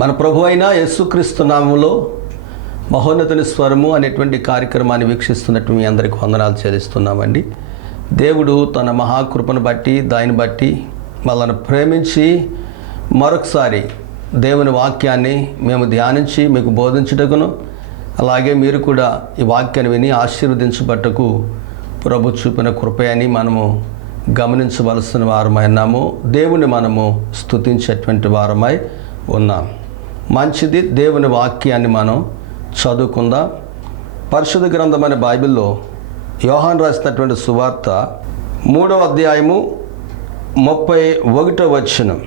మన ప్రభు అయిన యేసుక్రీస్తు నామములో మహోన్నతుని స్వరము అనేటువంటి కార్యక్రమాన్ని వీక్షిస్తున్నట్టు మీ అందరికీ వందనాలు చెల్లిస్తున్నామండి. దేవుడు తన మహాకృపను బట్టి దాన్ని బట్టి మనల్ని ప్రేమించి మరొకసారి దేవుని వాక్యాన్ని మేము ధ్యానించి మీకు బోధించుటకును, అలాగే మీరు కూడా ఈ వాక్యాన్ని విని ఆశీర్వదించబట్టకు ప్రభు చూపిన కృపయని మనము గమనించవలసిన వారమైనాము. దేవుని మనము స్తుతించేటువంటి వారమై ఉన్నాం. మంచిది, దేవుని వాక్యాన్ని మనం చదువుకుందాం. పరిశుద్ధ గ్రంథమైన బైబిల్లో యోహాను రాసినటువంటి సువార్త 3వ అధ్యాయము 31వ వచనం.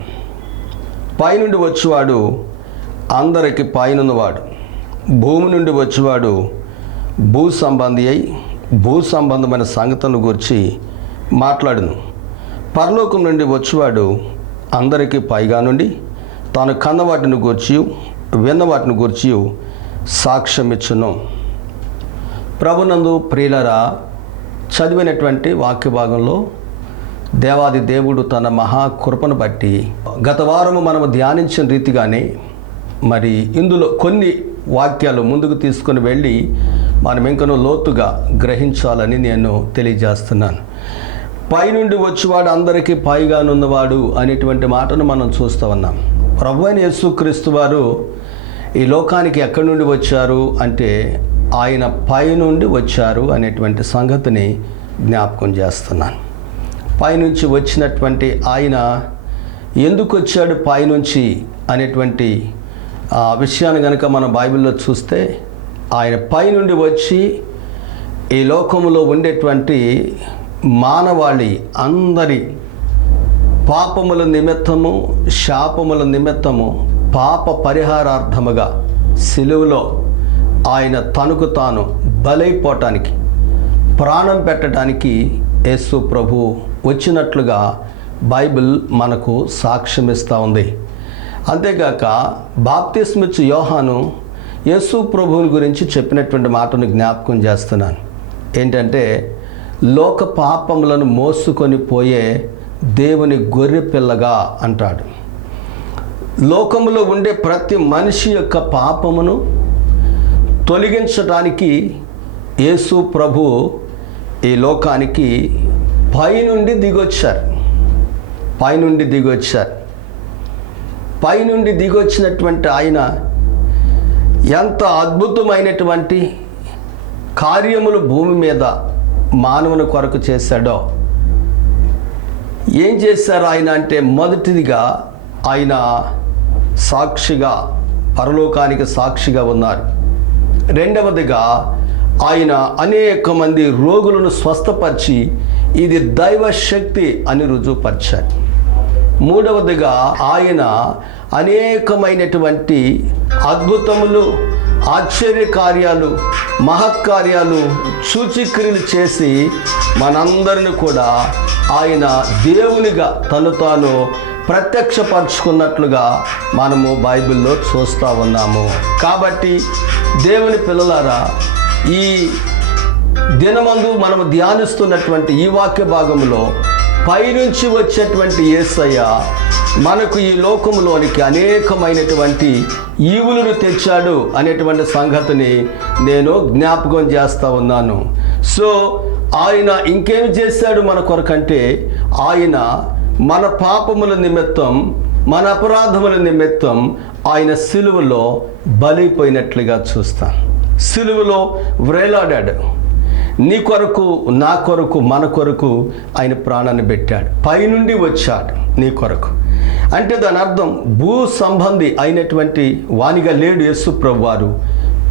పైనుండి వచ్చేవాడు అందరికి పైనున్నవాడు, భూమి నుండి వచ్చేవాడు భూ సంబంధి అయి భూ సంబంధమైన సంగతులను గురించి మాట్లాడును. పరలోకం నుండి వచ్చేవాడు అందరికీ పైగా నుండి తాను కన్న వాటిని గూర్చి విన్న వాటిని గూర్చి సాక్ష్యం ఇచ్చును. ప్రభునందు ప్రియులరా, చదివినటువంటి వాక్య భాగంలో దేవాది దేవుడు తన మహాకృపను బట్టి గత వారము మనము ధ్యానించిన రీతిగానే మరి ఇందులో కొన్ని వాక్యాలు ముందుకు తీసుకొని వెళ్ళి మనం ఇంకనూ లోతుగా గ్రహించాలని నేను తెలియజేస్తున్నాను. పైనుండి వచ్చేవాడు అందరికీ పైగానున్నవాడు అనేటువంటి మాటను మనం చూస్తూ ఉన్నాం. ప్రభు అయిన యేసుక్రీస్తు వారు ఈ లోకానికి ఎక్కడి నుండి వచ్చారు అంటే ఆయన పైనుండి వచ్చారు అనేటువంటి సంగతిని జ్ఞాపకం చేస్తున్నాను. పైనుంచి వచ్చినటువంటి ఆయన ఎందుకు వచ్చాడు పైనుంచి అనేటువంటి విషయాన్ని కనుక మనం బైబిల్లో చూస్తే, ఆయన పైనుండి వచ్చి ఈ లోకములో ఉండేటువంటి మానవాళి అందరి పాపముల నిమిత్తము శాపముల నిమిత్తము పాప పరిహారార్థముగా సిలువలో ఆయన తనకు తాను బలైపోవటానికి ప్రాణం పెట్టడానికి యేసు ప్రభు వచ్చినట్లుగా బైబిల్ మనకు సాక్ష్యం ఇస్తూ ఉంది. అంతేగాక బాప్తిస్మిచ్చు యోహాను యేసు ప్రభువుని గురించి చెప్పినటువంటి మాటను జ్ఞాపకం చేస్తున్నాను. ఏంటంటే, లోక పాపములను మోసుకొని పోయే దేవుని గొర్రె పిల్లగా అంటాడు. లోకములో ఉండే ప్రతి మనిషి యొక్క పాపమును తొలగించడానికి యేసు ప్రభు ఈ లోకానికి పైనుండి దిగొచ్చారు. పైనుండి దిగొచ్చినటువంటి ఆయన ఎంత అద్భుతమైనటువంటి కార్యములు భూమి మీద మానవుని కొరకు చేశాడో. ఏం చేశారు ఆయన అంటే, మొదటిదిగా ఆయన సాక్షిగా పరలోకానికి సాక్షిగా ఉన్నారు. రెండవదిగా ఆయన అనేక మంది రోగులను స్వస్థపరిచి ఇది దైవశక్తి అని రుజువుపరిచారు. మూడవదిగా ఆయన అనేకమైనటువంటి అద్భుతములు, ఆశ్చర్య కార్యాలు, మహత్కార్యాలు, సూచక్రియలు చేసి మనందరిని కూడా ఆయన దేవునిగా తను తాను ప్రత్యక్షపరచుకున్నట్లుగా మనము బైబిల్లో చూస్తూ ఉన్నాము. కాబట్టి దేవుని పిల్లలారా, ఈ దినమందు మనము ధ్యానిస్తున్నటువంటి ఈ వాక్య భాగంలో పైనుంచి వచ్చేటువంటి యేసయ్య మనకు ఈ లోకములోనికి అనేకమైనటువంటి ఈవులను తెచ్చాడు అనేటువంటి సంగతిని నేను జ్ఞాపకం చేస్తూ ఉన్నాను. సో ఆయన ఇంకేం చేశాడు మన కొరకంటే, ఆయన మన పాపముల నిమిత్తం, మన అపరాధముల నిమిత్తం ఆయన సిలువలో బలైపోయినట్లుగా చూస్తాం. సిలువలో వ్రేలాడాడు. నీ కొరకు, నా కొరకు, మన కొరకు ఆయన ప్రాణాన్ని పెట్టాడు. పైనుండి వచ్చాడు నీ కొరకు. అంటే దాని అర్థం భూ సంబంధి అయినటువంటి వానిగా లేడు యేసు ప్రభు వారు,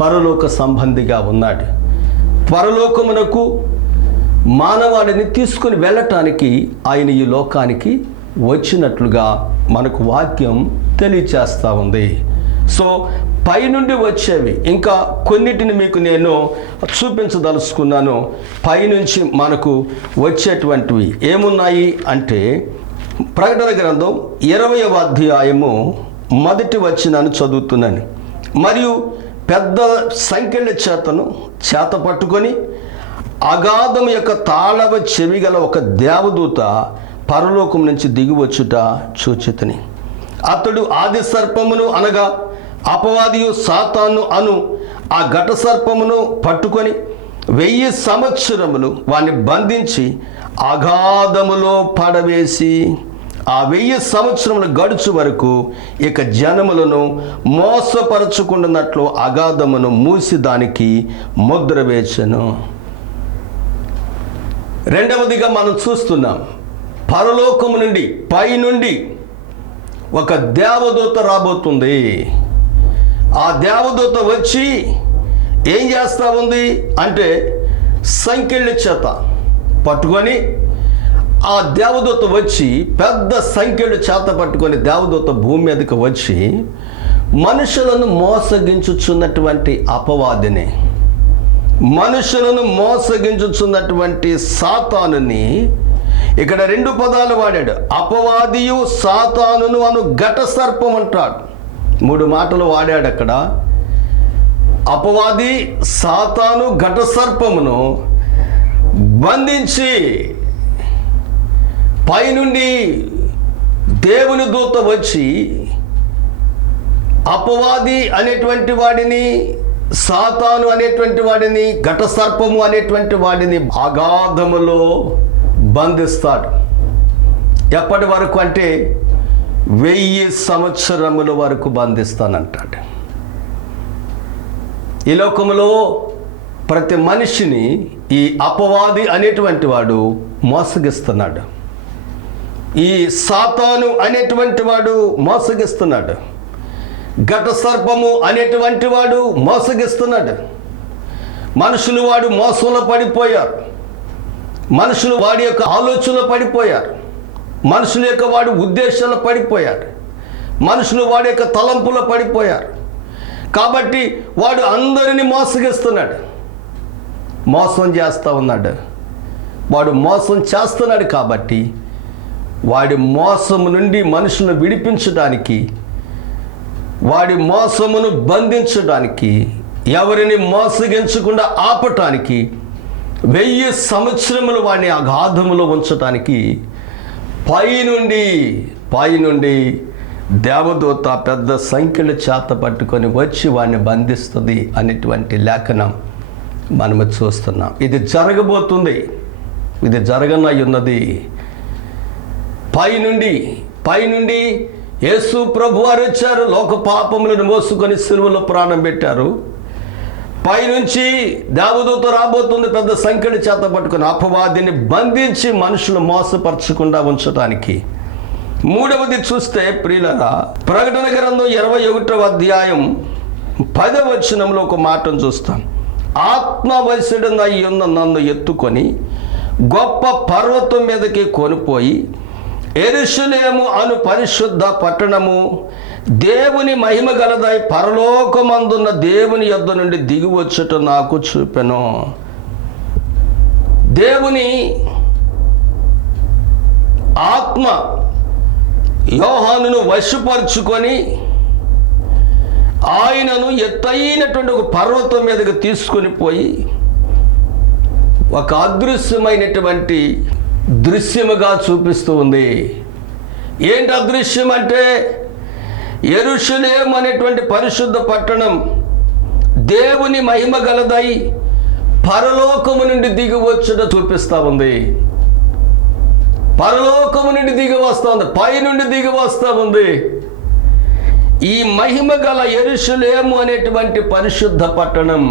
పరలోక సంబంధిగా ఉన్నాడు. పరలోకమునకు మానవాడిని తీసుకుని వెళ్ళటానికి ఆయన ఈ లోకానికి వచ్చినట్లుగా మనకు వాక్యం తెలియచేస్తూ ఉంది. సో పైనుండి వచ్చేవి ఇంకా కొన్నిటిని మీకు నేను చూపించదలుచుకున్నాను. పైనుంచి మనకు వచ్చేటువంటివి ఏమున్నాయి అంటే, ప్రకటన గ్రంథం 20వ అధ్యాయము 1వ వచనాన్ని చదువుతున్నాను. మరియు పెద్ద సంఖ్యల చేత పట్టుకొని అగాధం యొక్క తాళవ చెవి గల ఒక దేవదూత పరలోకం నుంచి దిగివచ్చుట చూచితిని. అతడు ఆది సర్పమును అనగా అపవాదియు సాతాను అను ఆ ఘట సర్పమును పట్టుకొని 1000 సంవత్సరములు వాణ్ణి బంధించి అగాధములో పడవేసి ఆ 1000 సంవత్సరములు గడుచు వరకు ఇక జనములను మోసపరచుకుంటున్నట్లు అగాధమును మూసి దానికి ముద్ర వేసెను. రెండవదిగా మనం చూస్తున్నాం, పరలోకము నుండి పైనుండి ఒక దేవదూత రాబోతుంది. ఆ దేవదూత వచ్చి ఏం చేస్తూ ఉంది అంటే సంకెళ్ళ చేత పట్టుకొని, ఆ దేవదూత వచ్చి పెద్ద సంఖ్యలు చేత పట్టుకొని దేవదూత భూమి మీదకి వచ్చి మనుషులను మోసగించుచున్నటువంటి అపవాదిని, మనుషులను మోసగించుచున్నటువంటి సాతానుని, ఇక్కడ 2 పదాలు వాడాడు, అపవాదియు సాతానును అను ఘట సర్పం అంటాడు. 3 మాటలు వాడాడు అక్కడ. అపవాది, సాతాను, ఘట సర్పమును బంధించి పైనుండి దేవుని దూత వచ్చి అపవాది అనేటువంటి వాడిని, సాతాను అనేటువంటి వాడిని, ఘట సర్పము అనేటువంటి వాడిని అగాధములో బంధిస్తాడు. ఎప్పటి వరకు అంటే 1000 సంవత్సరముల వరకు బంధిస్తానంటాడు. ఈ లోకములో ప్రతి మనిషిని ఈ అపవాది అనేటువంటి వాడు మోసగిస్తున్నాడు. ఈ సాతాను అనేటువంటి వాడు మోసగిస్తున్నాడు. ఘట సర్పము అనేటువంటి వాడు మోసగిస్తున్నాడు. మనుషులు వాడు మోసంలో పడిపోయారు. మనుషులు వాడి యొక్క ఆలోచనలో పడిపోయారు. మనుషుల యొక్క వాడి ఉద్దేశాల్లో పడిపోయారు. మనుషులు వాడి యొక్క తలంపులో పడిపోయారు. కాబట్టి వాడు అందరినీ మోసగిస్తున్నాడు, మోసం చేస్తూ ఉన్నాడు. వాడు మోసం చేస్తున్నాడు కాబట్టి వాడి మోసము నుండి మనుషులను విడిపించడానికి, వాడి మోసమును బంధించడానికి, ఎవరిని మోసగించకుండా ఆపటానికి 1000 సంవత్సరములు వాడిని అగాధములో ఉంచటానికి పైనుండి దేవదూత పెద్ద సంఖ్యలు చేత పట్టుకొని వచ్చి వాడిని బంధిస్తుంది అనేటువంటి లేఖనం మనము చూస్తున్నాం. ఇది జరగబోతుంది, ఇది జరగనై ఉన్నది. పైనుండి యేసు ప్రభువారు వచ్చారు, లోక పాపములను మోసుకొని సిలువలో ప్రాణం పెట్టారు. పైనుంచి దేవదూత రాబోతుంది పెద్ద సంఖ్యలు చేత పట్టుకొని అపవాదిని బంధించి మనుషులు మోసపరచకుండా ఉంచడానికి. మూడవది చూస్తే ప్రియులారా, ప్రకటన గ్రంథం 21వ అధ్యాయం 10వ వచనంలో ఒక మాటను చూస్తాం. ఆత్మవశుడనై ఉన్న నన్ను ఎత్తుకొని గొప్ప పర్వతం మీదకి కొనిపోయి యెరూషలేము అను పరిశుద్ధ పట్టణము దేవుని మహిమ గలదై పరలోకమందున్న దేవుని యొద్ద నుండి దిగివచ్చుట నాకు చూపెను. దేవుని ఆత్మ యోహానును వశపరుచుకొని ఆయనను ఎత్తైనటువంటి ఒక పర్వతం మీదకి తీసుకొని పోయి ఒక అదృశ్యమైనటువంటి దృశ్యముగా చూపిస్తూ ఉంది. ఏంటి అదృశ్యం అంటే, యెరూషలేము అనేటువంటి పరిశుద్ధ పట్టణం దేవుని మహిమ గలదై పరలోకము నుండి దిగి వచ్చుట చూపిస్తూ ఉంది. పరలోకము నుండి దిగి వస్తూ ఉంది, పైనుండి దిగి వస్తూ ఉంది. ఈ మహిమ గల యెరూషలేము అనేటువంటి పరిశుద్ధ పట్టణం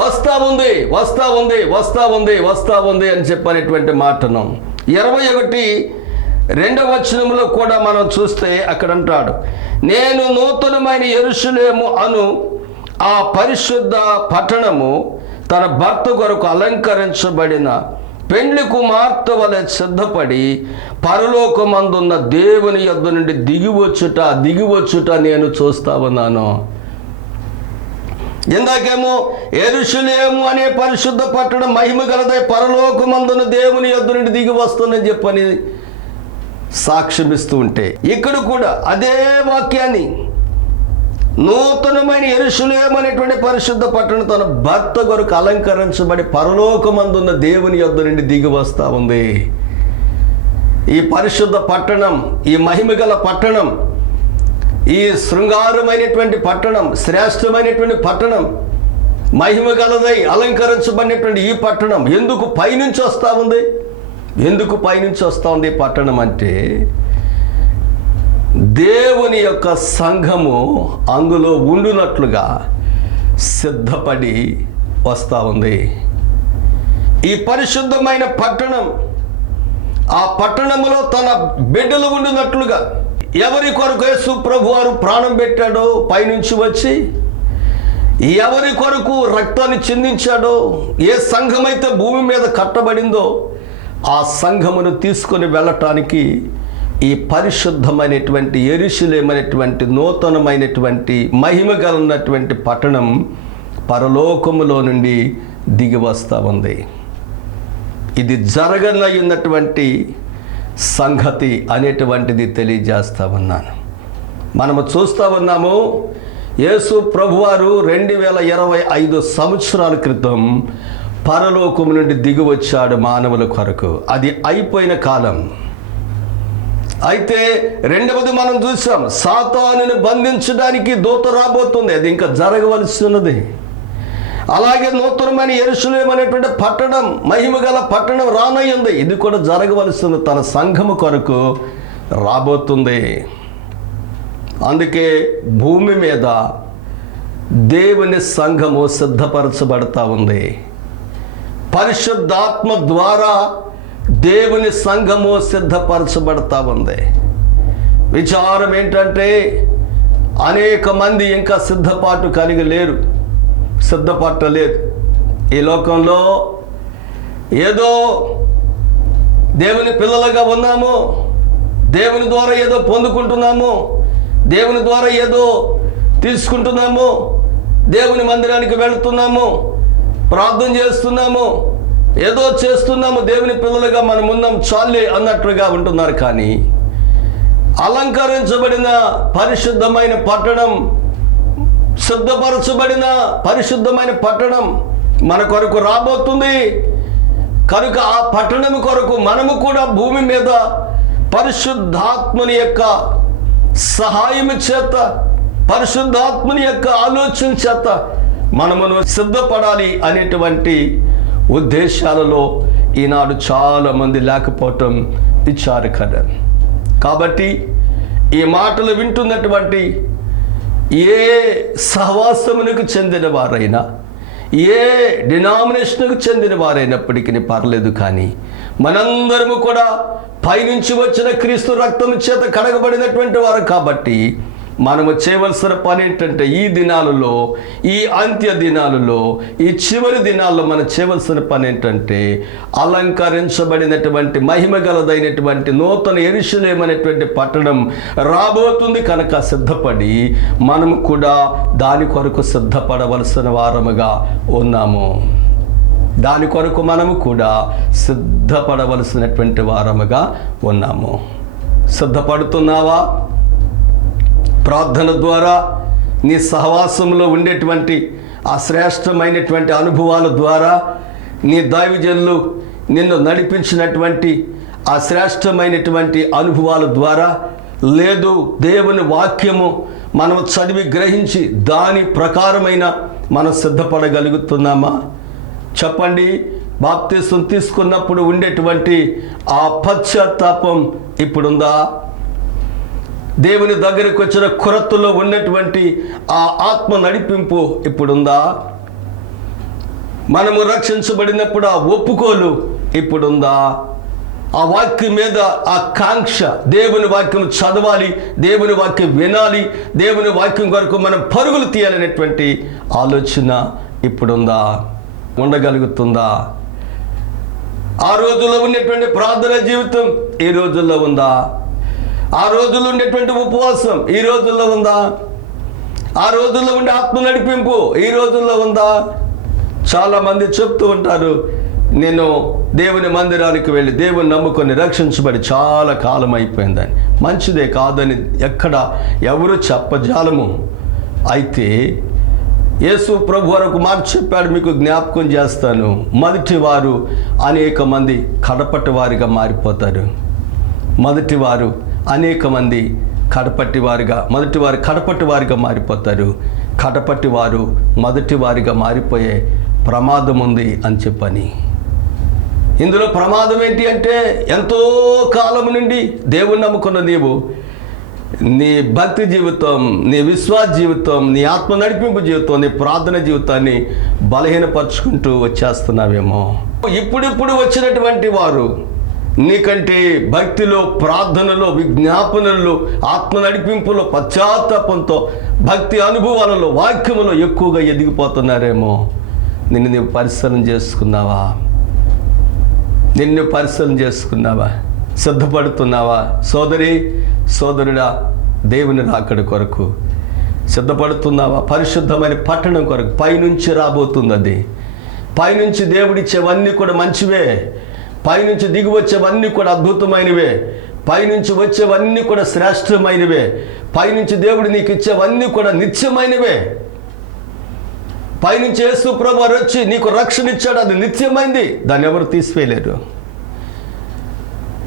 వస్తా ఉంది అని చెప్పనేటువంటి మాటను 21 వచనంలో కూడా మనం చూస్తే అక్కడ అంటాడు, నేను నూతనమైన యెరూషలేము అను ఆ పరిశుద్ధ పట్టణము తన భర్త కొరకు అలంకరించబడిన పెండ్లి కుమార్తె వలె సిద్ధపడి పరలోకమందున్న దేవుని యొద్ద నుండి దిగివచ్చుట నేను చూస్తా ఉన్నాను. ఇందాకేమో యెరూషలేము అనే పరిశుద్ధ పట్టణం మహిమ గలదై పరలోకమందున దేవుని యొద్ద నుండి దిగి వస్తుందని చెప్పని సాక్ష్యమిస్తూ ఉంటే, ఇక్కడ కూడా అదే వాక్యాన్ని నూతనమైన యెరూషలేము అనేటువంటి పరిశుద్ధ పట్టణం తన భర్త కొరకు అలంకరించబడి పరలోకమందున్న దేవుని యొద్ద నుండి దిగి వస్తూ ఉంది. ఈ పరిశుద్ధ పట్టణం, ఈ మహిమగల పట్టణం, ఈ శృంగారమైనటువంటి పట్టణం, శ్రేష్టమైనటువంటి పట్టణం, మహిమగలదై అలంకరించబడినటువంటి ఈ పట్టణం ఎందుకు పైనుంచి వస్తూ ఉంది? ఎందుకు పైనుంచి వస్తూ ఉంది ఈ పట్టణం అంటే, దేవుని యొక్క సంఘము అందులో ఉండునట్లుగా సిద్ధపడి వస్తూ ఉంది. ఈ పరిశుద్ధమైన పట్టణం, ఆ పట్టణములో తన బిడ్డలు ఉండునట్లుగా, ఎవరి కొరకు యేసు ప్రభువారు ప్రాణం పెట్టాడో పైనుంచి వచ్చి, ఎవరి కొరకు రక్తాన్ని చిందించాడో, ఏ సంఘమైతే భూమి మీద కట్టబడిందో ఆ సంఘమును తీసుకొని వెళ్ళటానికి ఈ పరిశుద్ధమైనటువంటి యెరూషలేమనేటువంటి నూతనమైనటువంటి మహిమగలన్నటువంటి పట్టణం పరలోకములో నుండి దిగి వస్తూ ఉంది. ఇది జరగనయ్యున్నటువంటి సంగతి అనేటువంటిది తెలియజేస్తా ఉన్నాను. మనము చూస్తూ ఉన్నాము, యేసు ప్రభువారు 2025 సంవత్సరాల క్రితం పరలోకము నుండి దిగి వచ్చాడు మానవుల కొరకు. అది అయిపోయిన కాలం. అయితే రెండవది మనం చూసాం, సాతానుని బంధించడానికి దూత రాబోతుంది. అది ఇంకా జరగవలసి ఉన్నది. అలాగే నూతనమైన యెరూషలేము అనేటువంటి పట్టణం, మహిమగల పట్టణం రానయ్యింది. ఇది కూడా జరగవలసి ఉంది, తన సంఘము కొరకు రాబోతుంది. అందుకే భూమి మీద దేవుని సంఘము సిద్ధపరచబడతా ఉంది. పరిశుద్ధాత్మ ద్వారా దేవుని సంఘము సిద్ధపరచబడతా ఉంది. విచారం ఏంటంటే, అనేక మంది ఇంకా సిద్ధపాటు కలిగి లేరు, సిద్ధపట్టలేదు. ఈ లోకంలో ఏదో దేవుని పిల్లలుగా ఉన్నాము, దేవుని ద్వారా ఏదో పొందుకుంటున్నాము, దేవుని ద్వారా ఏదో తీసుకుంటున్నాము, దేవుని మందిరానికి వెళుతున్నాము, ప్రార్థన చేస్తున్నాము, ఏదో చేస్తున్నాము, దేవుని పిల్లలుగా మనం ఉన్నాం చాలే అన్నట్లుగా ఉంటున్నారు. కానీ అలంకరించబడిన పరిశుద్ధమైన పట్టణం, సిద్ధపరచబడిన పరిశుద్ధమైన పట్టణం మన కొరకు రాబోతుంది. కనుక ఆ పట్టణం కొరకు మనము కూడా భూమి మీద పరిశుద్ధాత్మని యొక్క సహాయము చేత, పరిశుద్ధాత్మని యొక్క ఆలోచన చేత మనమును సిద్ధపడాలి అనేటువంటి ఉద్దేశాలలో ఈనాడు చాలామంది లేకపోవటం విచారకరం. కాబట్టి ఈ మాటలు వింటున్నటువంటి ఏ సహవాసమునకు చెందిన వారైనా, ఏ డినామినేషన్కు చెందిన వారైనప్పటికీ పర్లేదు, కానీ మనందరము కూడా పైనుంచి వచ్చిన క్రీస్తు రక్తము చేత కడగబడినటువంటి వారు కాబట్టి మనము చేయవలసిన పని ఏంటంటే, ఈ దినాలలో, ఈ అంత్య దినాలలో, ఈ చివరి దినాల్లో మనం చేయవలసిన పని ఏంటంటే, అలంకరించబడినటువంటి మహిమగలదైనటువంటి నూతన యెరూషలేము అనేటువంటి పట్టణం రాబోతుంది కనుక సిద్ధపడి మనము కూడా దాని కొరకు సిద్ధపడవలసిన వారముగా ఉన్నాము. దాని కొరకు మనము కూడా సిద్ధపడవలసినటువంటి వారముగా ఉన్నాము. సిద్ధపడుతున్నావా? ప్రార్థన ద్వారా, నీ సహవాసంలో ఉండేటువంటి ఆ శ్రేష్టమైనటువంటి అనుభవాల ద్వారా, నీ దైవజనులు నిన్ను నడిపించినటువంటి ఆ శ్రేష్టమైనటువంటి అనుభవాల ద్వారా, లేదు దేవుని వాక్యము మనం చదివి గ్రహించి దాని ప్రకారమైన మనం సిద్ధపడగలుగుతున్నామా? చెప్పండి. బాప్తిసం తీసుకున్నప్పుడు ఉండేటువంటి ఆ పశ్చాత్తాపం ఇప్పుడుందా? దేవుని దగ్గరకు వచ్చిన కొరతలో ఉన్నటువంటి ఆ ఆత్మ నడిపింపు ఇప్పుడుందా? మనము రక్షించబడినప్పుడు ఆ ఒప్పుకోలు ఇప్పుడుందా? ఆ వాక్యం మీద ఆ కాంక్ష, దేవుని వాక్యం చదవాలి, దేవుని వాక్యం వినాలి, దేవుని వాక్యం కొరకు మనం పరుగులు తీయాలనేటువంటి ఆలోచన ఇప్పుడుందా? ఉండగలుగుతుందా? ఆ రోజుల్లో ఉన్నటువంటి ప్రార్థన జీవితం ఈ రోజుల్లో ఉందా? ఆ రోజుల్లో ఉండేటువంటి ఉపవాసం ఈ రోజుల్లో ఉందా? ఆ రోజుల్లో ఉండే ఆత్మ నడిపింపు ఈ రోజుల్లో ఉందా? చాలామంది చెప్తూ ఉంటారు, నేను దేవుని మందిరానికి వెళ్ళి దేవుని నమ్ముకొని రక్షించబడి చాలా కాలం అయిపోయిందని. మంచిదే, కాదని ఎక్కడ ఎవరు చెప్పజాలము. అయితే యేసు ప్రభు వరకు మాట చెప్పాడు, మీకు జ్ఞాపకం చేస్తాను, మొదటి వారు అనేక మంది కడపటి వారిగా మారిపోతారు. మొదటివారు అనేక మంది మొదటివారు కడపటి వారిగా మారిపోతారు. కడపటి వారు మొదటి వారిగా మారిపోయే ప్రమాదం ఉంది అని చెప్పని. ఇందులో ప్రమాదం ఏంటి అంటే, ఎంతో కాలం నుండి దేవుని నమ్ముకున్న నీవు నీ భక్తి జీవితం, నీ విశ్వాస జీవితం, నీ ఆత్మ నడిపింపు జీవితం, నీ ప్రార్థన జీవితాన్ని బలహీనపరుచుకుంటూ వచ్చేస్తున్నావేమో. ఇప్పుడిప్పుడు వచ్చినటువంటి వారు నీకంటే భక్తిలో, ప్రార్థనలో, విజ్ఞాపనలో, ఆత్మ నడిపింపులో, పశ్చాత్తాపంతో, భక్తి అనుభవాలలో, వాక్యములో ఎక్కువగా ఎదిగిపోతున్నారేమో. నిన్ను నీవు పరిశీలన చేసుకున్నావా? సిద్ధపడుతున్నావా? సోదరి, సోదరుడా, దేవుని రాకడ కొరకు సిద్ధపడుతున్నావా? పరిశుద్ధమైన పట్టణం కొరకు పైనుంచి రాబోతుంది. అది పైనుంచి దేవుడిచ్చేవన్నీ కూడా మంచివే, పైనుంచి దిగి వచ్చేవన్నీ కూడా అద్భుతమైనవే, పైనుంచి వచ్చేవన్నీ కూడా శ్రేష్టమైనవే, పైనుంచి దేవుడు నీకు ఇచ్చేవన్నీ కూడా నిత్యమైనవే. పైనుంచి యేసు ప్రభువారు వచ్చి నీకు రక్షణ ఇచ్చాడు, అది నిత్యమైంది, దాన్ని ఎవరు తీసివేయలేరు.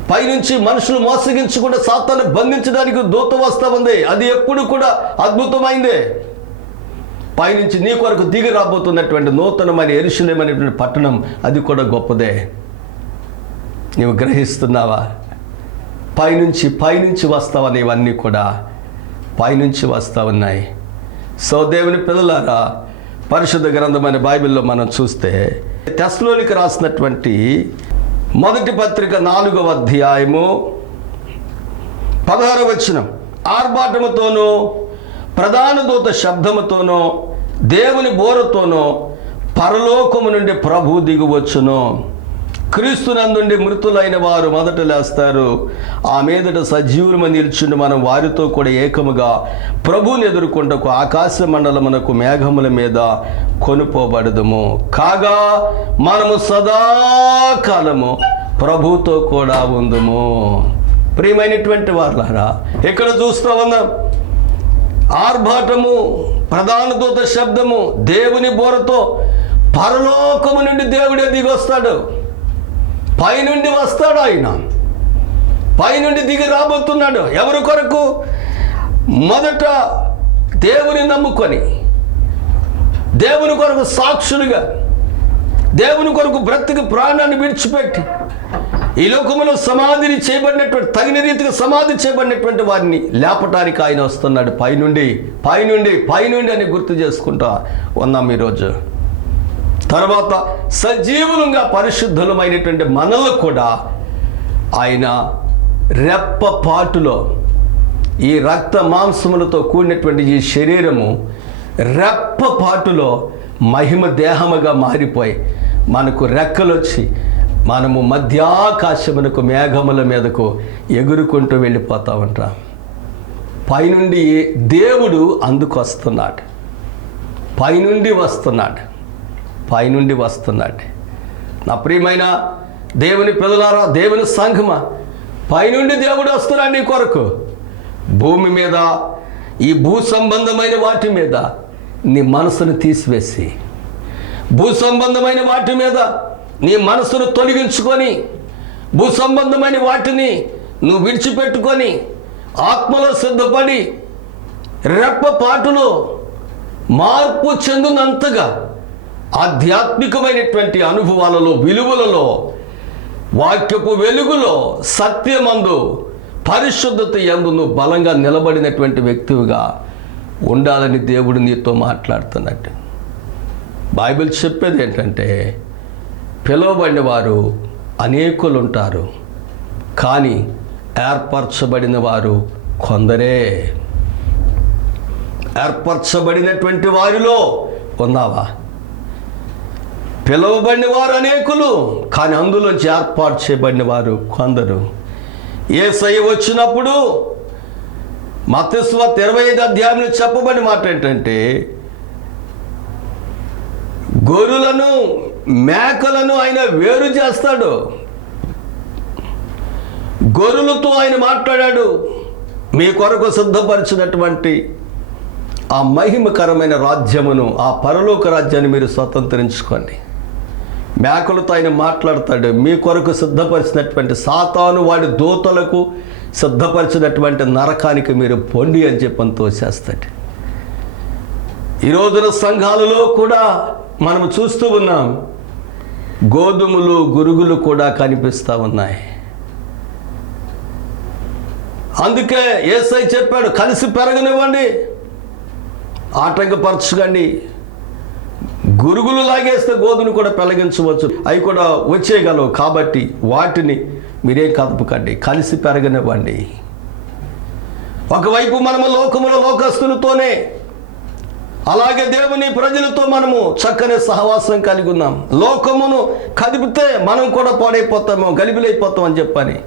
పైనుంచి మనుషులు మోసగించకుండా సాతాను బంధించడానికి దూత వస్తా ఉంది, అది ఎప్పుడు కూడా అద్భుతమైందే. పైనుంచి నీ కొరకు దిగి రాబోతున్నటువంటి నూతనమైన యెరూషలేము అనేటువంటి పట్టణం, అది కూడా గొప్పదే. నీవు గ్రహిస్తున్నావా? పైనుంచి వస్తావని, ఇవన్నీ కూడా పైనుంచి వస్తా ఉన్నాయి. సో దేవుని పిల్లలారా, పరిశుద్ధ గ్రంథమైన బైబిల్లో మనం చూస్తే తెస్సలోనికి రాసినటువంటి మొదటి పత్రిక 4వ అధ్యాయము 16వ వచనం, ఆర్భాటముతోనూ ప్రధాన దూత శబ్దముతోనూ దేవుని బోరతోనూ పరలోకము నుండి ప్రభు దిగువచ్చును. క్రీస్తునందుండి మృతులైన వారు మొదట లేస్తారు, ఆ మీదట సజీవులమై నిల్చుండి మనం వారితో కూడా ఏకముగా ప్రభువుని ఎదుర్కొంటకు ఆకాశ మండలమునకు మేఘముల మీద కొనుపోబడదుము. కాగా మనము సదాకాలము ప్రభుతో కూడా ఉందుము. ప్రియమైనటువంటి వారులారా, ఇక్కడ చూస్తూ ఉన్నాం, ఆర్భాటము, ప్రధాన దూత శబ్దము, దేవుని బోరతో పరలోకము నుండి దేవుడే దిగి వస్తాడు. పైనుండి వస్తాడు ఆయన, పైనుండి దిగి రాబోతున్నాడు. ఎవరి కొరకు? మొదట దేవుని నమ్ముకొని, దేవుని కొరకు సాక్షులుగా, దేవుని కొరకు బ్రతికి ప్రాణాన్ని విడిచిపెట్టి ఈ లోకములో సమాధిని చేయబడినటువంటి, తగిన రీతిగా సమాధి చేయబడినటువంటి వారిని లేపటానికి ఆయన వస్తున్నాడు. పైనుండి అని గుర్తు చేసుకుంటా ఉన్నాం ఈరోజు. తర్వాత సజీవులంగా పరిశుద్ధులమైనటువంటి మనల్ని కూడా ఆయన రెప్పపాటులో, ఈ రక్త మాంసములతో కూడినటువంటి ఈ శరీరము రెప్పపాటులో మహిమ దేహముగా మారిపోయి మనకు రెక్కలొచ్చి మనము మధ్యాకాశమునకు మేఘముల మీదకు ఎగురుకుంటూ వెళ్ళిపోతా ఉంటాం. పైనుండి దేవుడు అందుకు వస్తున్నాడు, పైనుండి వస్తున్నాడు. నా ప్రియమైన దేవుని పిల్లలారా, దేవుని సంఘమా, పైనుండి దేవుడు వస్తున్నాడు నీ కొరకు. భూమి మీద, ఈ భూ సంబంధమైన వాటి మీద నీ మనసును తీసివేసి, భూ సంబంధమైన వాటి మీద నీ మనసును తొలగించుకొని, భూ సంబంధమైన వాటిని నువ్వు విడిచిపెట్టుకొని ఆత్మలో సిద్ధపడి రెప్పపాటులో మార్పు చెందినంతగా ఆధ్యాత్మికమైనటువంటి అనుభవాలలో, విలువలలో, వాక్యపు వెలుగులో, సత్యమందు, పరిశుద్ధత యందు నువ్వు బలంగా నిలబడినటువంటి వ్యక్తివిగా ఉండాలని దేవుడు నీతో మాట్లాడుతున్నట్టు. బైబిల్ చెప్పేది ఏంటంటే, పిలువబడిన వారు అనేకులు ఉంటారు, కానీ ఏర్పరచబడిన వారు కొందరే. ఏర్పరచబడినటువంటి వారిలో ఉన్నావా? పిలువబడిన వారు అనేకులు, కానీ అందులోంచి ఏర్పాటు చేయబడిన వారు కొందరు. యేసయ్య వచ్చినప్పుడు మత్తయి సువార్త 25వ అధ్యాయంలో చెప్పబడిన మాట ఏంటంటే, గొర్రెలను మేకలను ఆయన వేరు చేస్తాడు. గొర్రెలతో ఆయన మాట్లాడాడు, మీ కొరకు సిద్ధపరిచినటువంటి ఆ మహిమకరమైన రాజ్యమును, ఆ పరలోక రాజ్యాన్ని మీరు స్వతంత్రించుకోండి. మేకలతో ఆయన మాట్లాడతాడు, మీ కొరకు సిద్ధపరిచినటువంటి సాతాను వాడి దూతలకు సిద్ధపరిచినటువంటి నరకానికి మీరు పొండి అని చెప్పని తోసేస్తాడు. ఈ రోజున సంఘాలలో కూడా మనం చూస్తూ ఉన్నాం, గోధుమలు గురుగులు కూడా కనిపిస్తూ ఉన్నాయి. అందుకే యేసయ్య చెప్పాడు, కలిసి పెరగనివ్వండి, ఆటంకపరచకండి. గురుగులు లాగేస్తే గోధుమలు కూడా పెళ్ళగించవచ్చు, అవి కూడా వచ్చేయగలవు. కాబట్టి వాటిని మీరేం కదపకండి, కలిసి పెరగనివ్వండి. ఒకవైపు మనము లోకములో లోకస్తులతోనే, అలాగే దేవుని ప్రజలతో మనము చక్కని సహవాసం కలిగి ఉన్నాం. లోకమును కదిపితే మనం కూడా పాడైపోతాము, గలిబిలైపోతాం అని చెప్పని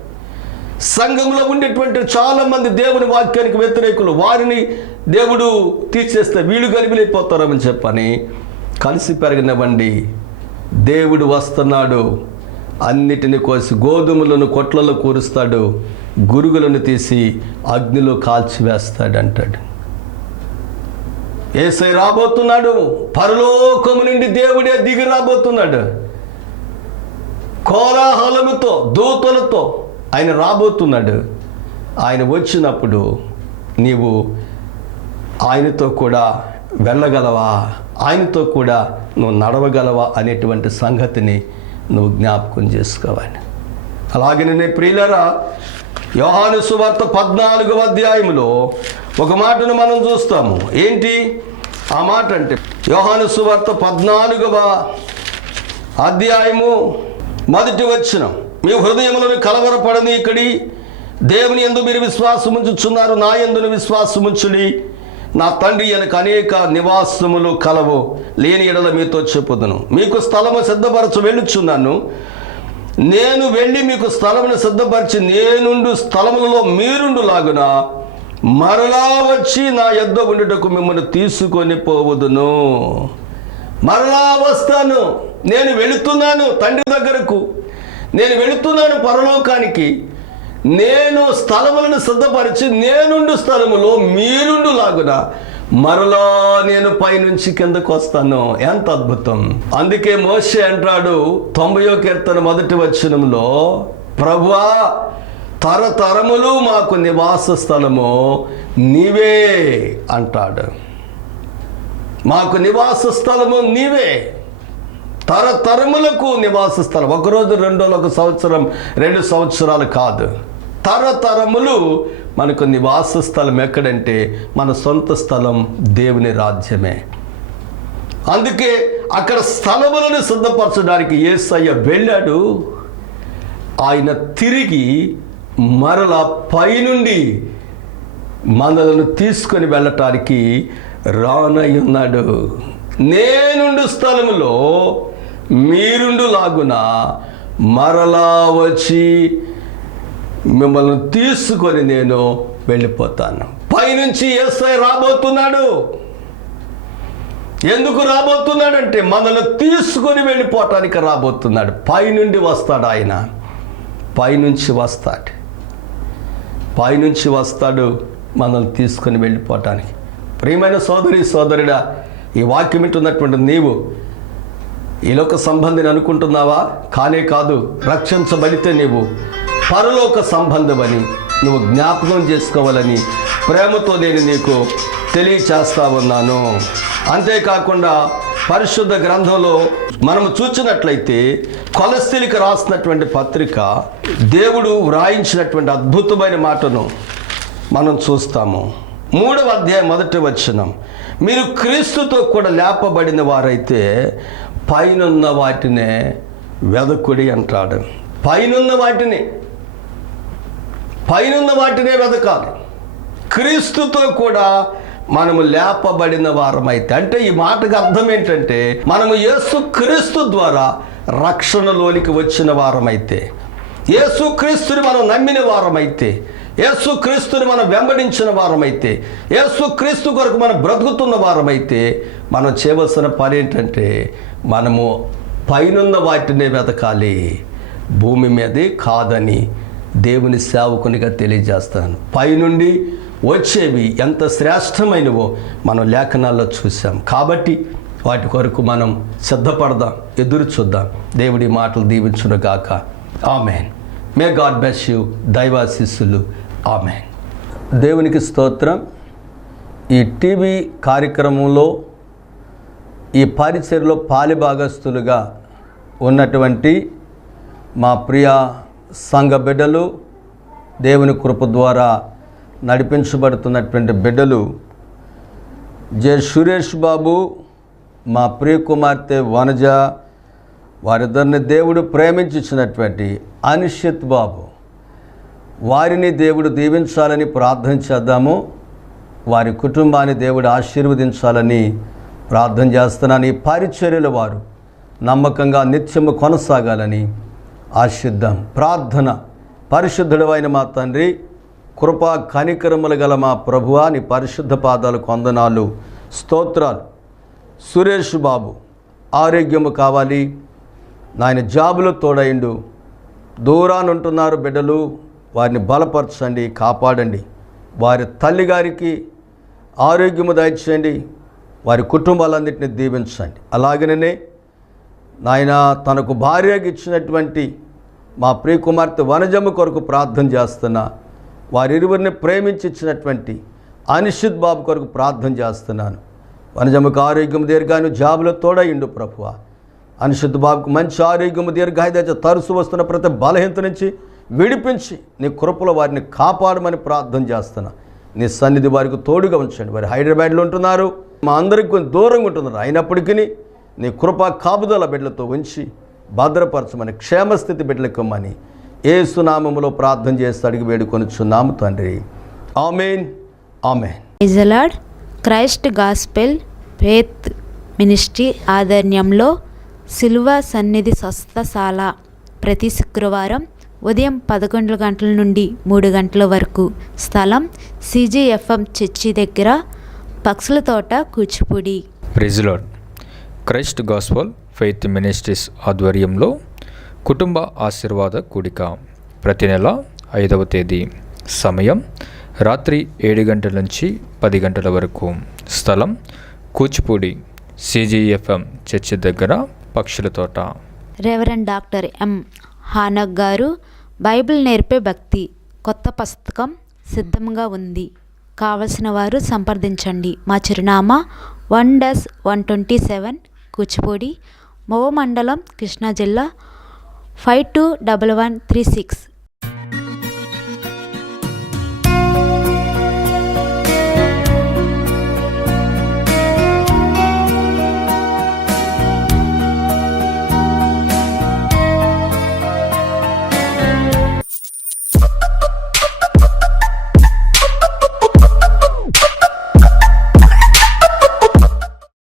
సంఘంలో ఉండేటువంటి చాలామంది దేవుని వాక్యానికి వ్యతిరేకులు, వారిని దేవుడు తీసేస్తే వీళ్ళు గలిబిలైపోతారని చెప్పని కలిసి పెరగనివ్వండి. దేవుడు వస్తున్నాడు, అన్నిటిని కోసి గోధుమలను కొట్లలో కూరుస్తాడు, గురుగులను తీసి అగ్నిలో కాల్చివేస్తాడు అంటాడు. యేసయ్య రాబోతున్నాడు, పరలోకము నుండి దేవుడే దిగి రాబోతున్నాడు. కోలాహలముతో దూతలతో ఆయన రాబోతున్నాడు. ఆయన వచ్చినప్పుడు నీవు ఆయనతో కూడా వెళ్ళగలవా, ఆయనతో కూడా నువ్వు నడవగలవా అనేటువంటి సంగతిని నువ్వు జ్ఞాపకం చేసుకోవాలి. అలాగనే ప్రియులారా, యోహాను సువార్త 14వ అధ్యాయంలో ఒక మాటను మనం చూస్తాము. ఏంటి ఆ మాట అంటే, యోహాను సువార్త 14వ అధ్యాయము 1వ వచనం, మీ హృదయములను కలవరపడని ఇక్కడి దేవుని యందు మీరు విశ్వాసముంచుచున్నారు, నా యందును విశ్వాసముంచుడి. నా తండ్రి వెనక అనేక నివాసములు కలవు, లేని ఎడల మీతో చెప్పుదును. మీకు స్థలము సిద్ధపరచు వెళ్ళుచున్నాను. నేను వెళ్ళి మీకు స్థలమును సిద్ధపరిచి నేనుండు స్థలములలో మీరుండు లాగున మరలా వచ్చి నా యొద్ద ఉండుటకు మిమ్మల్ని తీసుకొని పోవదును. మరలా వస్తాను, నేను వెళుతున్నాను తండ్రి దగ్గరకు, నేను వెళుతున్నాను పరలోకానికి. నేను స్థలములను సిద్ధపరిచి నేనుండు స్థలములో మీరుండు లాగున మరలా నేను పైనుంచి కిందకు వస్తాను. ఎంత అద్భుతం! అందుకే మోషే అంటాడు 90వ కీర్తన 1వ వచనంలో, ప్రభువా తరతరములు మాకు నివాస స్థలము నీవే అంటాడు. మాకు నివాస స్థలము నీవే, తరతరములకు నివాస స్థలం. ఒకరోజు 2 రోజులు, 1 సంవత్సరం, 2 సంవత్సరాలు కాదు, తరతరములు మనకు నివాస స్థలం. ఎక్కడంటే మన సొంత స్థలం దేవుని రాజ్యమే. అందుకే అక్కడ స్థలములను సిద్ధపరచడానికి యేసయ్య వెళ్ళాడు. ఆయన తిరిగి మరలా పైనుండి మనలను తీసుకొని వెళ్ళటానికి రానయ్యున్నాడు. నేనుండు స్థలములో మీరుండు లాగున మరలా వచ్చి మిమ్మల్ని తీసుకొని నేను వెళ్ళిపోతాను. పైనుంచి యేసయ్య రాబోతున్నాడు. ఎందుకు రాబోతున్నాడంటే మనల్ని తీసుకొని వెళ్ళిపోవటానికి రాబోతున్నాడు. పైనుండి వస్తాడు ఆయన, పైనుంచి వస్తాడు, పైనుంచి వస్తాడు మనల్ని తీసుకొని వెళ్ళిపోవటానికి. ప్రియమైన సోదరి సోదరుడా, ఈ వాక్యం వింటున్నటువంటి నీవు ఈ లోక సంబంధిని అనుకుంటున్నావా? కానే కాదు. రక్షించబడితే నీవు పరలోక సంబంధమని నువ్వు జ్ఞాపకం చేసుకోవాలని ప్రేమతో నేను నీకు తెలియచేస్తా ఉన్నాను. అంతేకాకుండా పరిశుద్ధ గ్రంథంలో మనము చూసినట్లయితే కొలస్సీలకు రాసినటువంటి పత్రిక దేవుడు వ్రాయించినటువంటి అద్భుతమైన మాటను మనం చూస్తాము. 3వ అధ్యాయం 1వ వచనం, మీరు క్రీస్తుతో కూడా లేపబడిన వారైతే పైనున్న వాటినే వెదకుడి అంటాడు. పైనున్న వాటినే వెదకాలి. క్రీస్తుతో కూడా మనము లేపబడిన వారమైతే, అంటే ఈ మాటకు అర్థం ఏంటంటే మనము యేసు క్రీస్తు ద్వారా రక్షణలోనికి వచ్చిన వారమైతే, యేసు క్రీస్తుని మనం నమ్మిన వారమైతే, యేసు క్రీస్తుని మనం వెంబడించిన వారమైతే, యేసు క్రీస్తు కొరకు మనం బ్రతుకుతున్న వారమైతే మనం చేయవలసిన పని ఏంటంటే మనము పైనున్న వాటినే వెతకాలి, భూమి మీదే కాదని దేవుని సేవకునిగా తెలియజేస్తాను. పైనుండి వచ్చేవి ఎంత శ్రేష్టమైనవో మనం లేఖనాల్లో చూసాం. కాబట్టి వాటి కొరకు మనం సిద్ధపడదాం, ఎదురు చూద్దాం. దేవుడి మాటలు దీవించును గాక. Amen. May God bless you. దైవాశీస్సులు. ఆమెన్. దేవునికి స్తోత్రం. ఈ టీవీ కార్యక్రమంలో ఈ పరిచర్యలో పాలిభాగస్తులుగా ఉన్నటువంటి మా ప్రియ సంఘ బిడ్డలు, దేవుని కృప ద్వారా నడిపించబడుతున్నటువంటి బిడ్డలు జె సురేష్ బాబు, మా ప్రియ కుమార్తె వనజ, వారిద్దరిని దేవుడు ప్రేమించినటువంటి అనిషిత్ బాబు, వారిని దేవుడు దీవించాలని ప్రార్థన చేద్దాము. వారి కుటుంబాన్ని దేవుడు ఆశీర్వదించాలని ప్రార్థన చేస్తున్నాను. ఈ పరిచర్యలు వారు నమ్మకంగా నిత్యము కొనసాగాలని ఆశిద్దాం. ప్రార్థన. పరిశుద్ధుడైన మా తండ్రి, కృపా కనికరములు గల మా ప్రభువా, నీ పరిశుద్ధ పాదాలకు వందనాలు, స్తోత్రాలు. సురేష్ బాబు ఆరోగ్యము కావాలి నాయన, జాబులో తోడైండు. దూరాన ఉంటున్నారు బిడ్డలు, వారిని బలపరచండి, కాపాడండి. వారి తల్లిగారికి ఆరోగ్యము దయచేయండి, వారి కుటుంబాలన్నింటినీ దీవించండి. అలాగనే నాయన తనకు భార్యగా ఇచ్చినటువంటి మా ప్రియ కుమార్తె వనజమ్మ కొరకు ప్రార్థన చేస్తున్నా. వారిరువురిని ప్రేమించి ఇచ్చినటువంటి అనిషిత్ బాబు కొరకు ప్రార్థన చేస్తున్నాను. వనజమ్మకు ఆరోగ్యం దీర్ఘాయు, జాబులో తోడయిండు ప్రభువా. అనిషిత్ బాబుకు మంచి ఆరోగ్యము దీర్ఘాయుధ, తరచు వస్తున్న ప్రతి బలహీనత నుంచి విడిపించి నీ కృపలో వారిని కాపాడమని ప్రార్థన చేస్తున్నా. నీ సన్నిధి వారికి తోడుగా ఉంచండి. వారు హైదరాబాద్లో ఉంటున్నారు, మా అందరికి కొంచెం దూరంగా ఉంటున్నారు. అయినప్పటికీ నీ కృపా కాపుదల బిడ్డలతో ఉంచి భద్రపరచమని, క్షేమస్థితి బిడ్డలకమ్మని యేసు నామములో ప్రార్థన చేసి అడిగి వేడుకొనుచున్నాము తండ్రి. Amen. Amen. Praise the Lord. Christ Gospel Faith Ministry ఆధ్వర్యంలో సిలువ సన్నిధి స్వస్థశాల ప్రతి శుక్రవారం ఉదయం 11 గంటల నుండి 3 గంటల వరకు. స్థలం CGFM చర్చి దగ్గర, పక్షుల తోట, Kuchipudi. Praise the Lord. Christ Gospel Faith Ministries ఆధ్వర్యంలో కుటుంబ ఆశీర్వాద కూడిక ప్రతి నెల 5వ తేదీ. సమయం రాత్రి 7 గంటల నుంచి 10 గంటల వరకు. స్థలం కూచిపూడి, CGFM చర్చి దగ్గర, పక్షుల తోట. Reverend doctor M. హానక్ గారు బైబిల్ నేర్పే భక్తి కొత్త పుస్తకం సిద్ధంగా ఉంది. కావలసిన వారు సంప్రదించండి. మా చిరునామా 1-127 కూచిపూడి, మోవ మండలం, కృష్ణా జిల్లా 521136.